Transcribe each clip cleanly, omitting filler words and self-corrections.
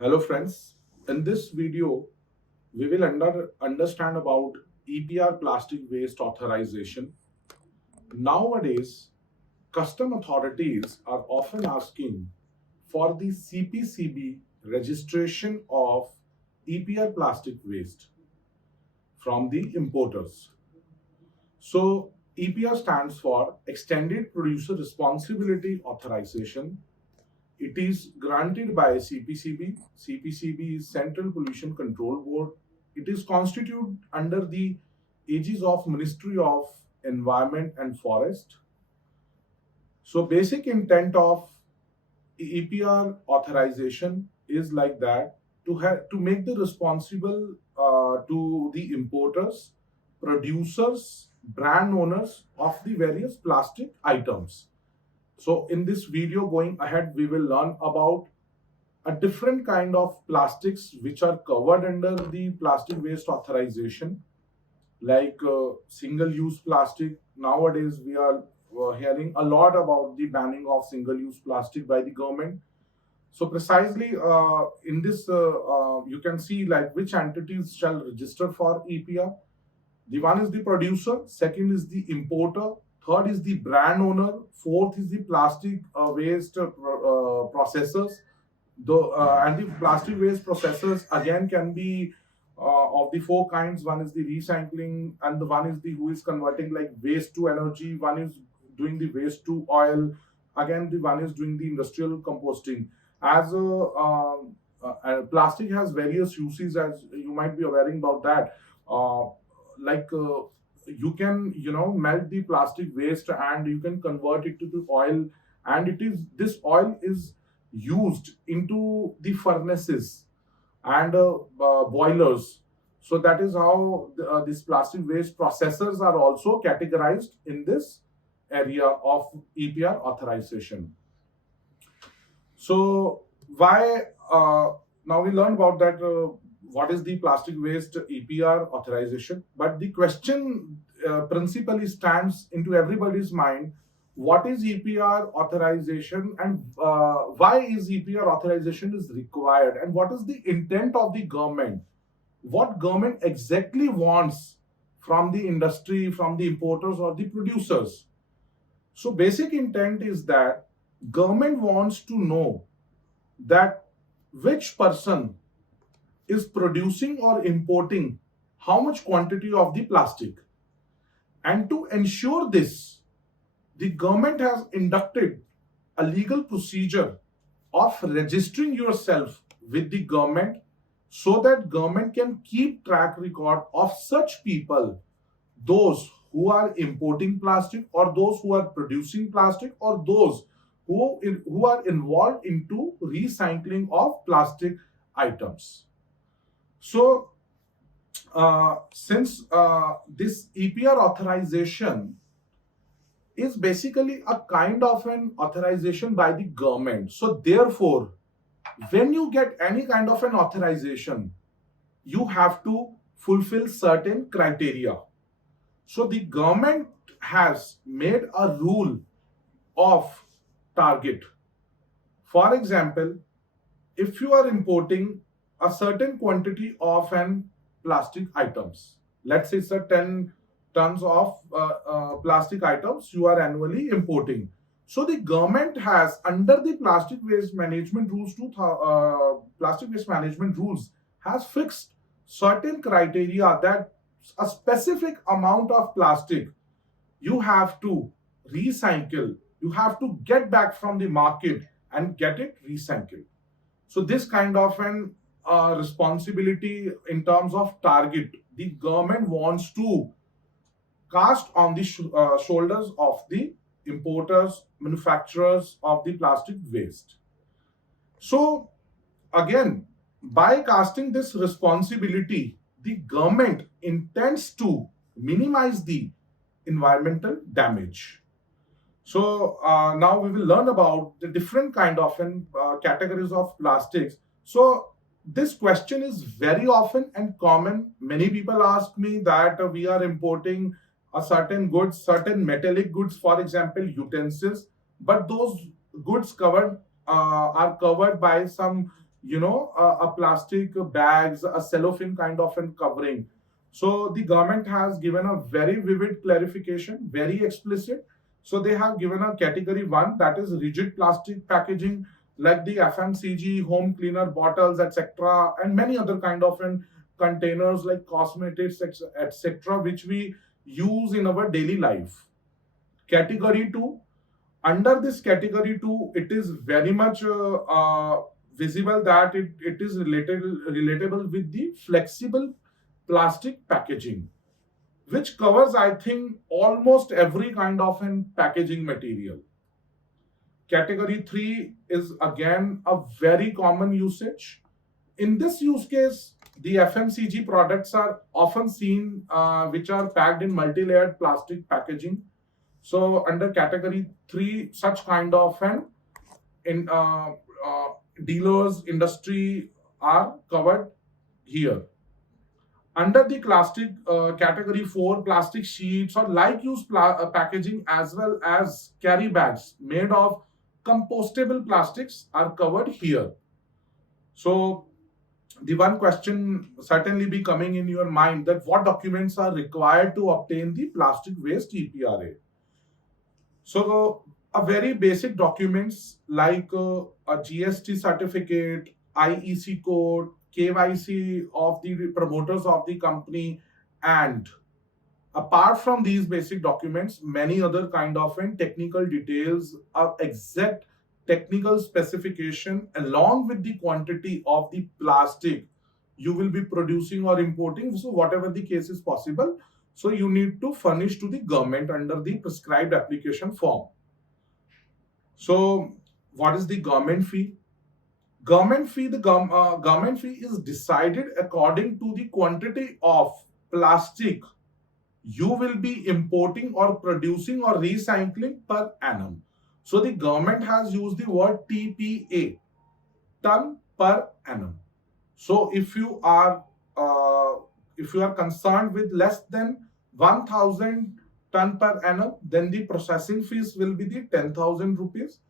Hello friends, in this video we will understand about EPR plastic waste authorization. Nowadays, custom authorities are often asking for the CPCB registration of EPR plastic waste from the importers. So EPR stands for Extended Producer Responsibility Authorization. It is granted by CPCB. CPCB is Central Pollution Control Board. It is constituted under the aegis of Ministry of Environment and Forest. So basic intent of EPR authorization is like that to make the responsible to the importers, producers, brand owners of the various plastic items. So in this video going ahead, we will learn about a different kind of plastics which are covered under the plastic waste authorization, like single-use plastic. Nowadays, we are hearing a lot about the banning of single-use plastic by the government. So precisely in this, you can see like which entities shall register for EPR. The one is the producer, second is the importer, third is the brand owner, fourth is the plastic waste processors. And the plastic waste processors again can be of the four kinds. One is the recycling, and the one is the who is converting like waste to energy. One is doing the waste to oil. Again, the one is doing the industrial composting. As plastic has various uses, as you might be aware about that. Like you can melt the plastic waste and you can convert it to the oil, and this oil is used into the furnaces and boilers. So that is how these plastic waste processors are also categorized in this area of EPR authorization. So why now we learn about that what is the plastic waste EPR authorization, but the question principally stands into everybody's mind: what is EPR authorization, and why is EPR authorization is required, and what is the intent of the government? What government exactly wants from the industry, from the importers or the producers? So basic intent is that government wants to know that which person is producing or importing how much quantity of the plastic. And to ensure this, the government has inducted a legal procedure of registering yourself with the government, so that government can keep track record of such people, those who are importing plastic or those who are producing plastic or those who are involved into recycling of plastic items. So since this EPR authorization is basically a kind of an authorization by the government, so therefore when you get any kind of an authorization, you have to fulfill certain criteria. So the government has made a rule of target. For example, if you are importing a certain quantity of an plastic items, let's say it's a 10 tons of plastic items you are annually importing. So the government has, under the plastic waste management rules, plastic waste management rules has fixed certain criteria that a specific amount of plastic you have to recycle, you have to get back from the market and get it recycled. So this kind of an responsibility in terms of target, the government wants to cast on the shoulders of the importers, manufacturers of the plastic waste. So again, by casting this responsibility, the government intends to minimize the environmental damage. So now we will learn about the different kind of categories of plastics. So this question is very often and common. Many people ask me that we are importing a certain goods, certain metallic goods, for example, utensils, but those goods covered are covered by some a plastic bags, a cellophane kind of an covering. So the government has given a very vivid clarification, very explicit. So they have given a category one, that is rigid plastic packaging, like the FMCG, home cleaner bottles, etc., and many other kind of containers like cosmetics, etc., which we use in our daily life. Category two, under this category 2, it is very much visible that it is relatable with the flexible plastic packaging, which covers, I think, almost every kind of an packaging material. Category 3 is again a very common usage. In this use case, the FMCG products are often seen which are packed in multi-layered plastic packaging. So under category 3, such kind of an in dealers industry are covered here. Under the plastic category 4, plastic sheets or like use packaging as well as carry bags made of compostable plastics are covered here. So the one question certainly be coming in your mind, that what documents are required to obtain the plastic waste EPRA. So a very basic documents like a GST certificate, IEC code, KYC of the promoters of the company, and apart from these basic documents, many other kind of technical details of exact technical specification along with the quantity of the plastic you will be producing or importing. So whatever the case is possible, so you need to furnish to the government under the prescribed application form. So what is the government fee? Government fee is decided according to the quantity of plastic you will be importing or producing or recycling per annum. So the government has used the word TPA, ton per annum. So if you are concerned with less than 1,000 ton per annum, then the processing fees will be the 10,000 rupees.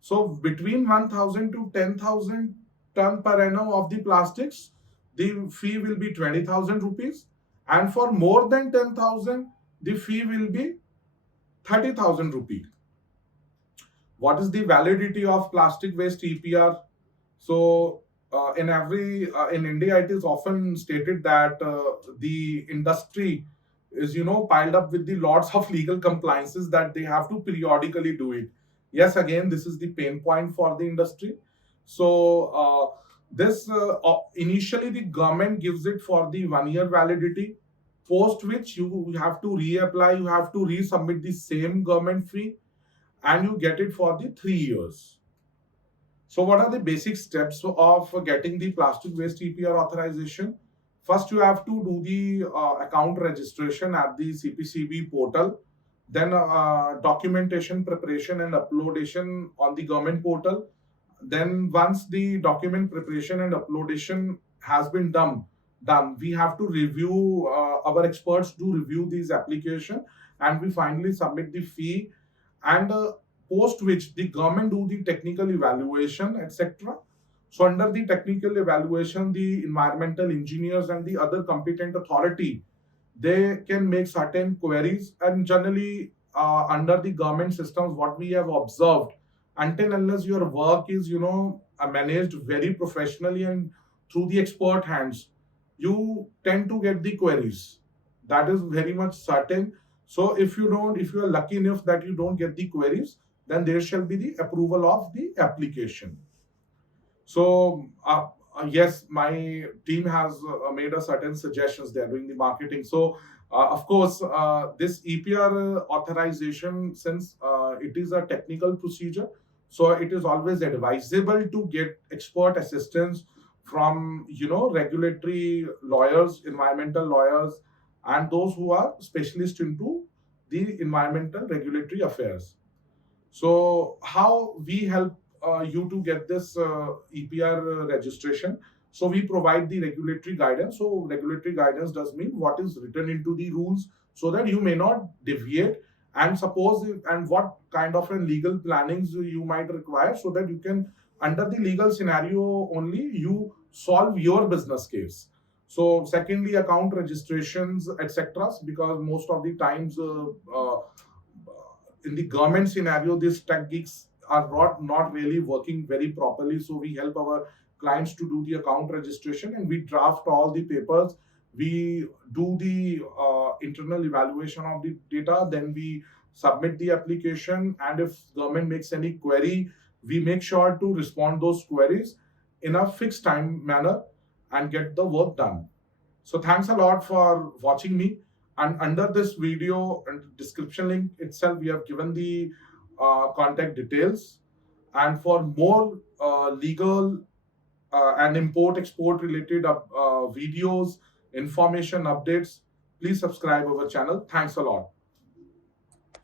So between 1,000 to 10,000 ton per annum of the plastics, the fee will be 20,000 rupees. And for more than 10,000, the fee will be 30,000 rupees. What is the validity of plastic waste EPR? So in India, it is often stated that the industry is piled up with the lots of legal compliances that they have to periodically do it. Yes, again, this is the pain point for the industry. So this initially the government gives it for the 1 year validity, post which you have to reapply, you have to resubmit the same government fee, and you get it for the 3 years. So what are the basic steps of getting the plastic waste EPR authorization? First, you have to do the account registration at the CPCB portal, then documentation preparation and uploadation on the government portal. Then once the document preparation and uploadation has been done, we have to review, our experts do review these application, and we finally submit the fee, and post which the government do the technical evaluation, etc. So under the technical evaluation, the environmental engineers and the other competent authority, they can make certain queries, and generally under the government systems, what we have observed, until unless your work is managed very professionally and through the expert hands, you tend to get the queries. That is very much certain. So if you are lucky enough that you don't get the queries, then there shall be the approval of the application. So yes, my team has made a certain suggestions. They are doing the marketing. So of course, this EPR authorization, since it is a technical procedure, so it is always advisable to get expert assistance from regulatory lawyers, environmental lawyers, and those who are specialists into the environmental regulatory affairs. So how we help you to get this EPR registration? So we provide the regulatory guidance. So regulatory guidance does mean what is written into the rules, so that you may not deviate, and suppose and what kind of a legal plannings you might require, so that you can under the legal scenario only you solve your business case. So secondly, account registrations, etc., because most of the times in the government scenario, these tech geeks are not really working very properly. So we help our clients to do the account registration, and we draft all the papers. We do the internal evaluation of the data, then we submit the application, and if government makes any query, we make sure to respond those queries in a fixed time manner and get the work done. So thanks a lot for watching me. And under this video and description link itself, we have given the contact details. And for more legal and import export related videos, information, updates, please subscribe our channel. Thanks a lot.